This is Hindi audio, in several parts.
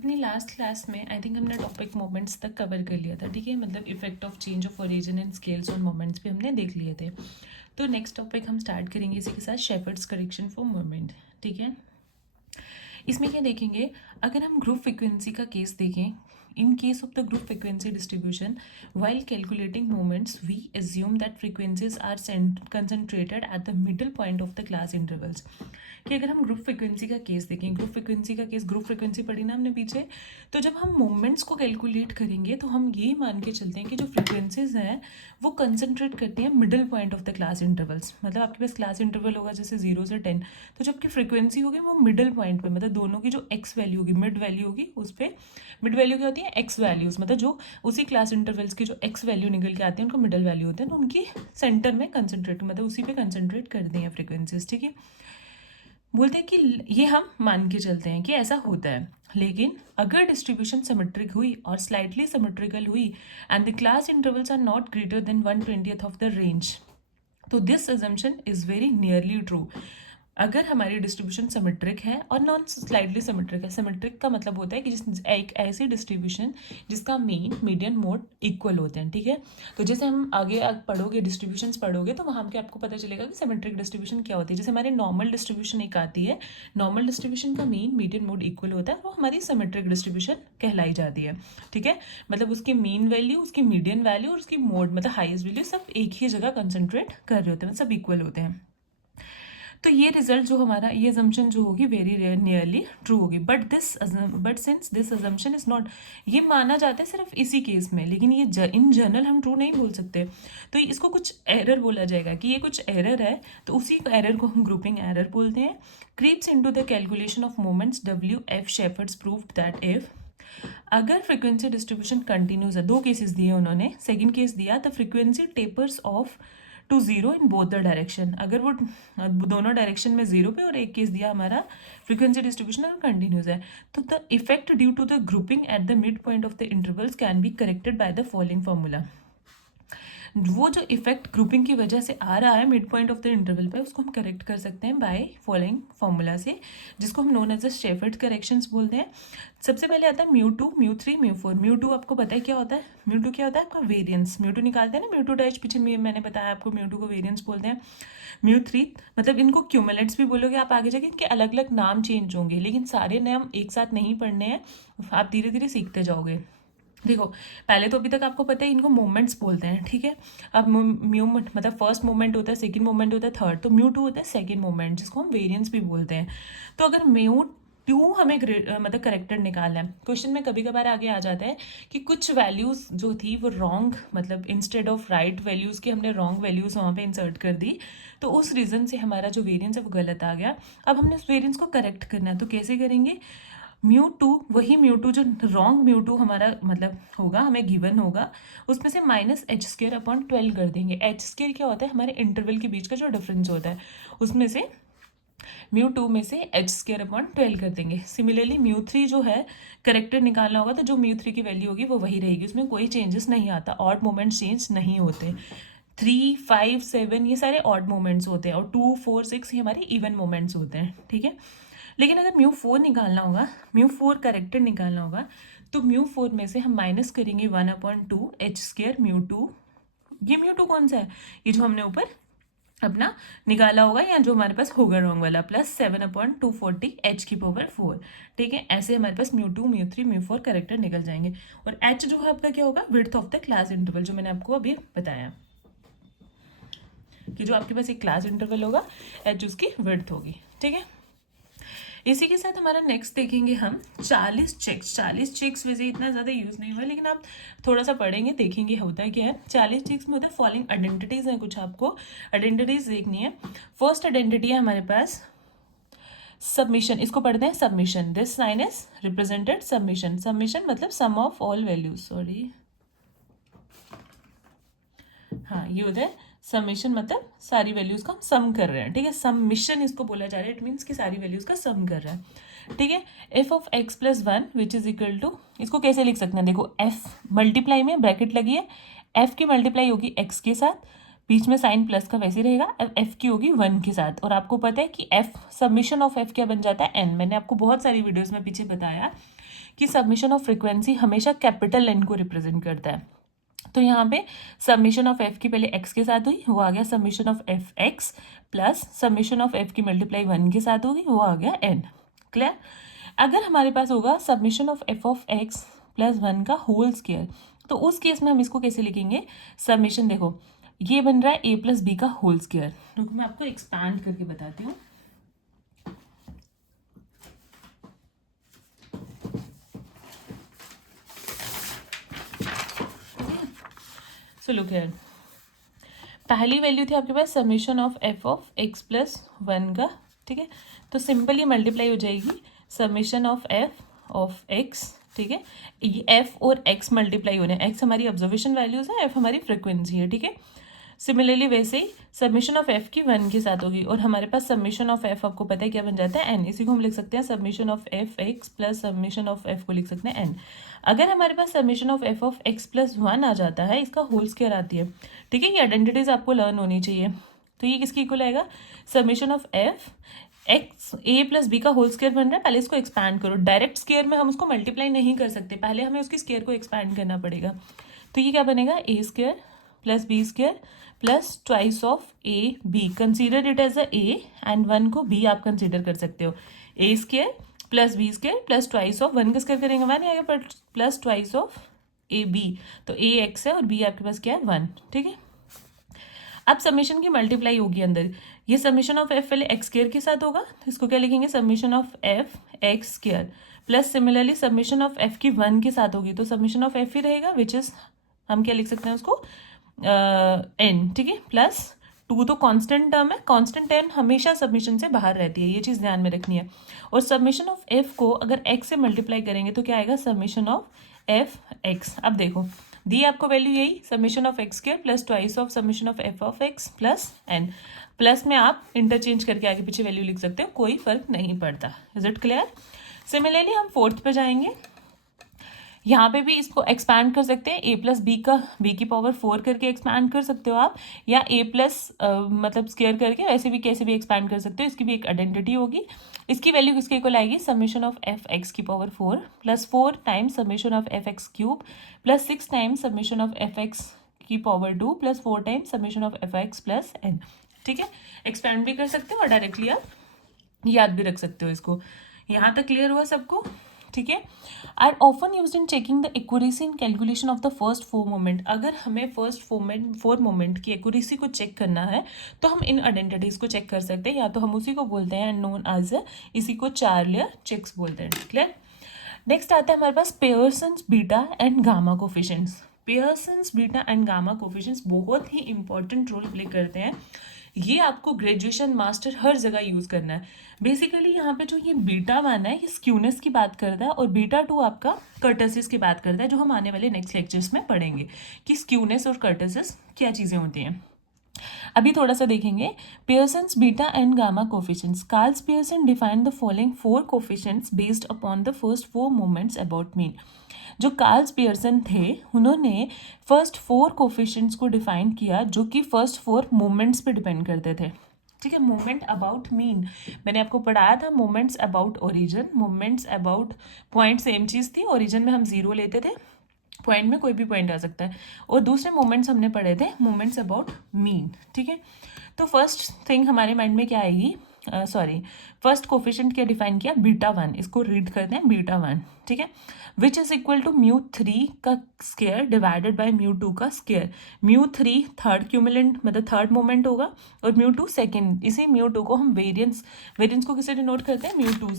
अपनी लास्ट क्लास में आई थिंक हमने टॉपिक मोमेंट्स तक कवर कर लिया था, ठीक है। मतलब effect of change of origin and scales on moments भी हमने देख लिए थे। तो नेक्स्ट टॉपिक हम स्टार्ट करेंगे इसी के साथ, शेफर्ड्स करेक्शन फॉर मोमेंट, ठीक है। इसमें क्या देखेंगे, अगर हम ग्रुप फ्रिक्वेंसी का केस देखें, in case of the group frequency distribution, while calculating moments we assume that frequencies are concentrated at the middle point of the class intervals। कि अगर हम ग्रुप फ्रिक्वेंसी का केस देखें, ग्रुप फ्रिक्वेंसी का केस, ग्रुप फ्रिक्वेंसी पढ़ी ना हमने पीछे, तो जब हम मोमेंट्स को कैलकुलेट करेंगे तो हम ये मान के चलते हैं कि जो फ्रिक्वेंसीज हैं वो कंसंट्रेट करती हैं middle point of the class intervals. मतलब आपके पास क्लास इंटरवल होगा जैसे 0 से 10, तो जब की फ्रिक्वेंसी होगी वो मिडिल पॉइंट पे, मतलब दोनों की जो एक्स वैल्यू होगी, मिड वैल्यू होगी, उस पर मिड वैल्यू क्या होती है, एक्स वैल्यूज, मतलब जो उसी क्लास इंटरवल्स की जो एक्स वैल्यू निकल के आते हैं उनको मिडिल वैल्यू होते हैं, तो उनकी सेंटर में कंसंट्रेट, मतलब उसी पे कंसंट्रेट कर दें फ्रिक्वेंसीज, ठीक है। बोलते हैं कि ये हम मान के चलते हैं कि ऐसा होता है, लेकिन अगर डिस्ट्रीब्यूशन सिमेट्रिक हुई और स्लाइटली सिमेट्रिकल हुई and the class intervals are not greater than 1/20th of the range, तो this assumption is very nearly true. अगर हमारी डिस्ट्रीब्यूशन सिमेट्रिक है और नॉन स्लाइडली सिमेट्रिक है, सिमेट्रिक का मतलब होता है कि जिस एक ऐसी डिस्ट्रीब्यूशन जिसका मीन मीडियन मोड इक्वल होते हैं, ठीक है। तो जैसे हम आगे पढ़ोगे, डिस्ट्रीब्यूशंस पढ़ोगे, तो वहाँ पे आपको पता चलेगा कि सिमेट्रिक डिस्ट्रीब्यूशन क्या होती है। जैसे हमारी नॉर्मल डिस्ट्रीब्यूशन एक आती है, नॉर्मल डिस्ट्रीब्यूशन का मीन मीडियन मोड इक्वल होता है, वो हमारी सिमेट्रिक डिस्ट्रीब्यूशन कहलाई जाती है, ठीक है। मतलब उसकी मीन वैल्यू, उसकी मीडियन वैल्यू और उसकी मोड, मतलब हाईएस्ट वैल्यू, सब एक ही जगह कंसंट्रेट कर रहे होते हैं, सब इक्वल होते हैं। तो ये रिजल्ट जो हमारा, ये अजम्पशन जो होगी वेरी नियरली ट्रू होगी, but since this assumption is not, ये माना जाता है सिर्फ इसी केस में, लेकिन ये इन जनरल हम ट्रू नहीं बोल सकते। तो इसको कुछ एरर बोला जाएगा कि ये कुछ एरर है, तो उसी एरर को हम ग्रुपिंग एरर बोलते हैं। Creeps into the calculation of moments, WF Sheppard's proved that if, अगर फ्रिक्वेंसी डिस्ट्रीब्यूशन कंटिन्यूज है, दो केसेस दिए उन्होंने, सेकंड केस दिया the frequency tapers off to zero in both the direction, अगर वो दोनों डायरेक्शन में जीरो पे, और एक केस दिया हमारा फ्रिक्वेंसी डिस्ट्रीब्यूशन अगर कंटिन्यूस है, तो the effect due to the grouping at the mid point of the intervals can be corrected by the following formula. वो जो इफेक्ट ग्रुपिंग की वजह से आ रहा है mid point of the interval पे, उसको हम करेक्ट कर सकते हैं बाय फॉलोइंग फॉर्मूला से, जिसको हम known as the Sheppard corrections बोलते हैं। सबसे पहले आता है μ2, μ3, μ4। μ2 आपको पता है क्या होता है, μ2 क्या होता है आपका वेरियंस, μ2 निकालते हैं ना, μ2 डैश, पीछे मैंने बताया आपको μ2 को वेरियंस बोलते हैं। μ3 मतलब इनको क्यूमुलेट्स भी बोलोगे आप आगे जाके, इनके अलग अलग नाम चेंज होंगे, लेकिन सारे नाम एक साथ नहीं पढ़ने हैं, आप धीरे धीरे सीखते जाओगे। देखो, पहले तो अभी तक आपको पता है इनको मोमेंट्स बोलते हैं, ठीक है। अब म्यू मतलब फर्स्ट मोमेंट होता है, सेकंड मोमेंट होता है, थर्ड, तो μ2 होता है सेकंड मोमेंट, जिसको हम वेरिएंस भी बोलते हैं। तो अगर μ2 हमें मतलब करेक्टर निकालना है, क्वेश्चन में कभी कभार आगे आ जाता है कि कुछ वैल्यूज जो थी वो रॉन्ग, मतलब इंस्टेड ऑफ राइट वैल्यूज की हमने रॉन्ग वैल्यूज वहाँ पे इंसर्ट कर दी, तो उस रीज़न से हमारा जो वेरिएंस है वो गलत आ गया। अब हमने उस वेरिएंस को करेक्ट करना है, तो कैसे करेंगे, μ2, वही μ2 जो रॉन्ग μ2 हमारा मतलब होगा, हमें गिवन होगा, उसमें से -h² कर देंगे। h² क्या होता है, हमारे इंटरवल के बीच का जो डिफरेंस होता है, उसमें से μ2 में से h² कर देंगे। सिमिलरली μ3 जो है करेक्टर निकालना होगा, तो जो μ3 की वैल्यू होगी वो वही रहेगी, उसमें कोई चेंजेस नहीं आता, ऑड मोमेंट्स चेंज नहीं होते। 3, 5, 7 ये सारे ऑड मोमेंट्स होते हैं, और 2, 4, 6 ये हमारे इवन मोमेंट्स होते हैं, ठीक है। लेकिन अगर μ4 निकालना होगा, μ4 करेक्टर निकालना होगा, तो μ4 में से हम माइनस करेंगे 1/2 h² μ2। ये μ2 कौन सा है, ये जो हमने ऊपर अपना निकाला होगा, या जो हमारे पास होगा रॉन्ग वाला, प्लस 7/240 h⁴, ठीक है। ऐसे हमारे पास μ2, μ3, μ4 करेक्टर निकल जाएंगे। और h जो है आपका क्या होगा, width of the class interval, जो मैंने आपको अभी बताया कि जो आपके पास एक क्लास इंटरवल होगा, h उसकी विड्थ होगी, ठीक है। इसी के साथ हमारा नेक्स्ट देखेंगे हम 40 चेक्स। 40 चेक्स वैसे इतना ज़्यादा यूज़ नहीं हुआ, लेकिन आप थोड़ा सा पढ़ेंगे देखेंगे होता है क्या है। 40 चेक्स में होता है फॉलोइंग आइडेंटिटीज़ हैं, कुछ आपको आइडेंटिटीज़ देखनी है। फर्स्ट आइडेंटिटी है हमारे पास सबमिशन, इसको पढ़ते हैं summation. This sign is represented summation. Summation मतलब sum of all values, sorry, हाँ ये होता है समेशन, मतलब सारी वैल्यूज का हम सम कर रहे हैं, ठीक है। सबमिशन इसको बोला जा रहा है, इट मीन्स कि सारी वैल्यूज का सम कर रहा है, ठीक है। f of x + 1 which is equal to, इसको कैसे लिख सकते हैं, देखो f मल्टीप्लाई में ब्रैकेट लगी है, f की मल्टीप्लाई होगी x के साथ, बीच में साइन प्लस का वैसे रहेगा, एफ की होगी 1 के साथ। और आपको पता है कि एफ सबमिशन ऑफ एफ क्या बन जाता है, एन। मैंने आपको बहुत सारी वीडियोस में पीछे बताया कि सबमिशन ऑफ फ्रीक्वेंसी हमेशा कैपिटल एन को रिप्रेजेंट करता है। तो यहाँ पे सबमिशन ऑफ एफ की पहले एक्स के साथ हुई, वो आ गया submission of F X, plus submission of F की मल्टीप्लाई 1 के साथ होगी, वो आ गया एन। क्लियर। अगर हमारे पास होगा सबमिशन ऑफ एक्स प्लस 1 का होल स्क्वायर, तो उस केस में हम इसको कैसे लिखेंगे, सबमिशन देखो ये बन रहा है ए प्लस बी का होल स्क्वायर। तो मैं आपको एक्सपैंड करके बताती हूँ। सो लुक हियर, पहली वैल्यू थी आपके पास सबमिशन ऑफ एक्स प्लस 1 का, ठीक है। तो सिंपली मल्टीप्लाई हो जाएगी सबमिशन ऑफ एक्स, ठीक है। ये एफ और एक्स मल्टीप्लाई होने, एक्स हमारी ऑब्जर्वेशन वैल्यूज है, एफ हमारी फ्रिक्वेंसी है, ठीक है। सिमिलरली वैसे ही सबमिशन ऑफ एफ की 1 के साथ होगी, और हमारे पास सबमिशन ऑफ एफ आपको पता है क्या बन जाता है, एन। इसी को हम लिख सकते हैं submission of F X plus submission of F को लिख सकते हैं एन। अगर हमारे पास सबमिशन ऑफ एक्स प्लस 1 आ जाता है, इसका होल स्क्वायर आती है, ठीक है। ये आइडेंटिटीज आपको लर्न होनी चाहिए। तो ये किसकी इक्वल आएगा, summation of F X A plus B का होल स्क्वायर बन रहा है। पहले इसको एक्सपैंड करो, डायरेक्ट स्क्वायर में हम उसको मल्टीप्लाई नहीं कर सकते, पहले हमें उसकी स्क्वायर को एक्सपैंड करना पड़ेगा। तो ये क्या बनेगा, A square plus B square plus twice of A B, consider it as a A and 1 को बी आप कंसीडर कर सकते हो। A square plus B square plus twice of 1 का स्क्वायर करेंगे 1 आएगा, पर plus twice of A B, तो ए एक्स है और बी आपके पास क्या है 1, ठीक है। अब सबमिशन की मल्टीप्लाई होगी अंदर, ये सबमिशन ऑफ एफ पहले एक्स स्क्वायर के साथ होगा, तो इसको क्या लिखेंगे submission of F x square, plus similarly submission of F की 1 के साथ होगी, तो सबमिशन ऑफ एफ ही रहेगा, विच इज हम क्या लिख सकते हैं उसको एन, ठीक है। प्लस 2 तो कांस्टेंट टर्म है, कांस्टेंट टर्म हमेशा सबमिशन से बाहर रहती है, ये चीज़ ध्यान में रखनी है। और सबमिशन ऑफ एफ को अगर एक्स से मल्टीप्लाई करेंगे तो क्या आएगा, सबमिशन ऑफ एफ एक्स। अब देखो दी आपको वैल्यू यही summation of X square plus twice of summation of X plus N, plus में आप इंटरचेंज करके आगे पीछे वैल्यू लिख सकते हो, कोई फर्क नहीं पड़ता। Is it clear. सिमिलरली हम फोर्थ पे जाएंगे, यहाँ पे भी इसको एक्सपैंड कर सकते हैं, ए प्लस बी का बी की पावर 4 करके एक्सपैंड कर सकते हो आप, या ए प्लस मतलब स्क्वायर करके वैसे भी कैसे भी एक्सपैंड कर सकते हो, इसकी भी एक आइडेंटिटी होगी। इसकी वैल्यू किसके इक्वल आएगी, सबमिशन ऑफ एफ एक्स की power 4 plus 4 times submission of F X cube plus 6 times submission of F X की power 2 plus 4 times submission of F X plus N, ठीक है। एक्सपैंड भी कर सकते हो और डायरेक्टली आप याद भी रख सकते हो इसको। यहाँ तक क्लियर हुआ सबको, ठीक है। Are often used in checking the accuracy in calculation of the first 4 moment. अगर हमें फर्स्ट 4 मोमेंट की एक्यूरेसी को चेक करना है तो हम इन आइडेंटिटीज को चेक कर सकते हैं, या तो हम उसी को बोलते हैं नोन एज इसी को 4 लेयर चेक्स बोलते हैं, क्लियर। नेक्स्ट आता है हमारे पास Pearson's beta and gamma coefficients. Pearson's beta and gamma coefficients बहुत ही इंपॉर्टेंट रोल प्ले करते हैं, ये आपको ग्रेजुएशन मास्टर हर जगह यूज करना है। बेसिकली यहाँ पे जो ये बीटा वन है ये स्क्यूनेस की बात करता है, और बीटा 2 आपका कर्टसिस की बात करता है, जो हम आने वाले नेक्स्ट लेक्चर्स में पढ़ेंगे कि स्क्यूनेस और कर्टसिस क्या चीज़ें होती हैं। अभी थोड़ा सा देखेंगे Pearson's beta and gamma coefficients. Carl's Pearson defined the following 4 coefficients based upon the first 4 moments about mean. जो कार्ल्स पियर्सन थे उन्होंने फर्स्ट 4 कोफिशिएंट्स को डिफाइन किया जो कि फर्स्ट 4 मोमेंट्स पे डिपेंड करते थे, ठीक है। मोमेंट अबाउट मीन मैंने आपको पढ़ाया था, moments about origin, moments about point same चीज़ थी, ओरिजिन में हम 0 लेते थे, पॉइंट में कोई भी पॉइंट आ सकता है, और दूसरे मोमेंट्स हमने पढ़े थे मोमेंट्स अबाउट मीन, ठीक है। तो फर्स्ट थिंग हमारे माइंड में क्या आएगी, फर्स्ट कोफिशिएंट क्या डिफाइन किया, बीटा 1, इसको रीड करते हैं बीटा 1, ठीक है। विच इज इक्वल टू μ3 का स्क्वायर डिवाइडेड बाय μ2 का स्क्वायर। μ3 थर्ड क्यूमुलेंट मतलब थर्ड मोमेंट होगा, और μ2 सेकेंड। इसी μ2 को हम वेरियंस को किसे डिनोट करते हैं, μ2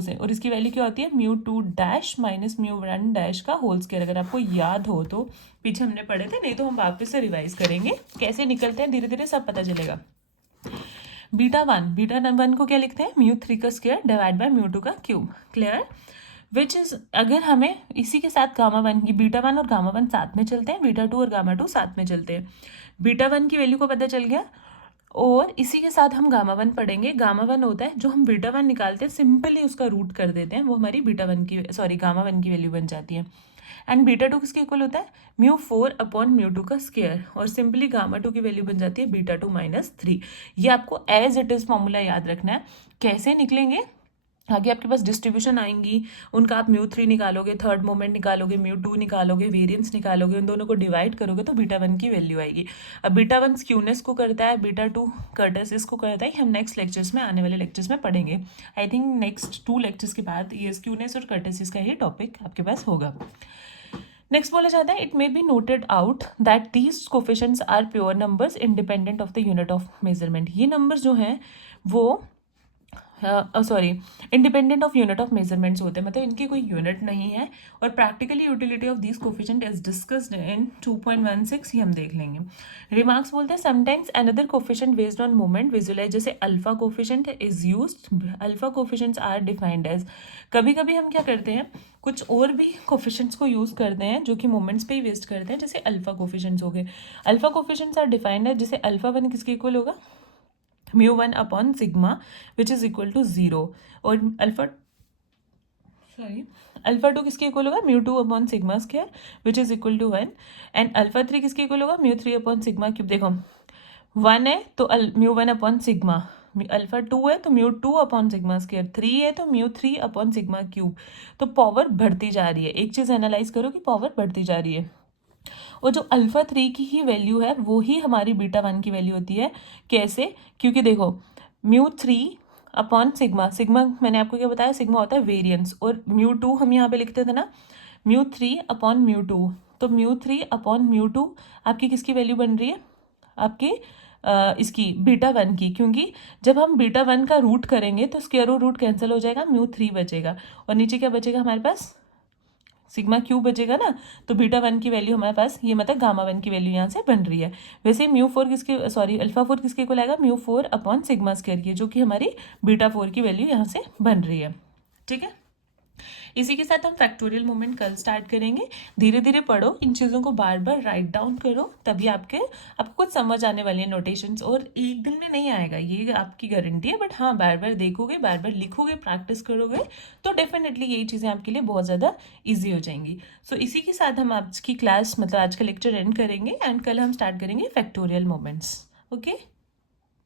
से, और इसकी वैल्यू क्या होती है, μ2 डैश माइनस μ1 डैश का होल स्क्वायर। अगर आपको याद हो तो पीछे हमने पढ़े थे, नहीं तो हम वापस से रिवाइज करेंगे, कैसे निकलते हैं धीरे धीरे सब पता चलेगा। बीटा 1 को क्या लिखते हैं, μ3 का स्क्वायर डिवाइड बाय μ2 का क्यूब, क्लियर। विच इज अगर हमें इसी के साथ गामा 1 की, बीटा 1 और गामा 1 साथ में चलते हैं, बीटा 2 और गामा 2 साथ में चलते हैं। बीटा 1 की वैल्यू को पता चल गया, और इसी के साथ हम गामा 1 पढ़ेंगे। गामा 1 होता है जो हम बीटा 1 निकालते हैं, सिंपली उसका रूट कर देते हैं, वो हमारी गामा 1 की वैल्यू बन जाती है। एंड बीटा टू किसके इक्वल होता है, म्यू 4 अपॉन म्यू 2 का स्क्वायर, और सिंपली गामा 2 की वैल्यू बन जाती है बीटा 2 माइनस 3। ये आपको एज इट इज फॉर्मूला याद रखना है। कैसे निकलेंगे, आगे आपके पास डिस्ट्रीब्यूशन आएंगी, उनका आप म्यू 3 निकालोगे, थर्ड मोमेंट निकालोगे, म्यू 2 निकालोगे, वेरिएंस निकालोगे, उन दोनों को डिवाइड करोगे तो बीटा 1 की वैल्यू आएगी। अब बीटा 1 स्क्यूनेस को करता है, बीटा 2 कर्टेसिस को करता है, हम नेक्स्ट लेक्चर्स में, आने वाले लेक्चर्स में पढ़ेंगे। आई थिंक नेक्स्ट 2 लेक्चर्स के बाद ये स्क्यूनेस और कर्टेसिस का ही टॉपिक आपके पास होगा। नेक्स्ट बोला जाता है, it may be noted out that these coefficients are pure numbers independent of the unit of measurement. ये नंबर्स जो हैं वो independent of unit of measurements होते हैं, मतलब इनकी कोई यूनिट नहीं है। और practically utility of this coefficient is discussed in 2.16, ये हम देख लेंगे। रिमार्क्स बोलते हैं, sometimes another coefficient based on moment visualize, जैसे alpha coefficient is used, alpha coefficients are defined as. कभी कभी हम क्या करते हैं, कुछ और भी कोफिशिएंट्स को यूज करते हैं जो कि मोमेंट्स पे ही वेस्ट करते हैं, जैसे अल्फा कोफिशिएंट्स हो गए। Alpha coefficients are defined as, जैसे अल्फा 1 किसके इक्वल होगा, mu 1 upon sigma which is equal to 0, और अल्फा 2 किसके इक्वल होगा, mu 2 upon sigma square which is equal to 1, and alpha 3 किसके इक्वल होगा, म्यू 3 अपॉन सिग्मा क्यूब। देखो 1 है तो म्यू 1 अपॉन सिग्मा, अल्फा 2 है तो म्यू 2 अपॉन सिग्मा स्क्वायर, 3 है तो म्यू 3 अपॉन सिग्मा क्यूब। तो पावर बढ़ती जा रही है, एक चीज़ एनालाइज करो कि पावर बढ़ती जा रही है, और जो अल्फा 3 की ही वैल्यू है वो ही हमारी बीटा 1 की वैल्यू होती है। कैसे, क्योंकि देखो म्यू 3 अपॉन सिग्मा, सिग्मा मैंने आपको क्या बताया, सिग्मा होता है वेरिएंस, और म्यू 2 हम यहाँ पे लिखते थे ना, म्यू 3 अपॉन म्यू 2, तो म्यू 3 अपॉन म्यू 2 आपकी किसकी वैल्यू बन रही है, आपकी इसकी बीटा 1 की, क्योंकि जब हम बीटा 1 का रूट करेंगे तो स्क्वायर रूट कैंसिल हो जाएगा, म्यू 3 बचेगा, और नीचे क्या बचेगा हमारे पास, सिग्मा क्यूब बचेगा ना। तो बीटा 1 की वैल्यू हमारे पास, ये मतलब गामा 1 की वैल्यू यहाँ से बन रही है। वैसे म्यू 4 किसके, अल्फा 4 किसके को लाएगा, म्यू 4 अपॉन सिग्मा स्क्वायर की, जो कि हमारी बीटा 4 की वैल्यू यहाँ से बन रही है। ठीक है, इसी के साथ हम फैक्टोरियल मूवमेंट कल स्टार्ट करेंगे। धीरे धीरे पढ़ो, इन चीज़ों को बार बार राइट डाउन करो, तभी आपको कुछ समझ आने वाली है नोटेशंस, और एक दिन में नहीं आएगा ये आपकी गारंटी है, बट हाँ बार बार देखोगे, बार बार लिखोगे, प्रैक्टिस करोगे तो डेफिनेटली यही चीज़ें आपके लिए बहुत ज़्यादा ईजी हो जाएंगी। सो इसी के साथ हम आज की क्लास, मतलब आज का लेक्चर एंड करेंगे, एंड कल हम स्टार्ट करेंगे फैक्टोरियल मूवमेंट्स। ओके।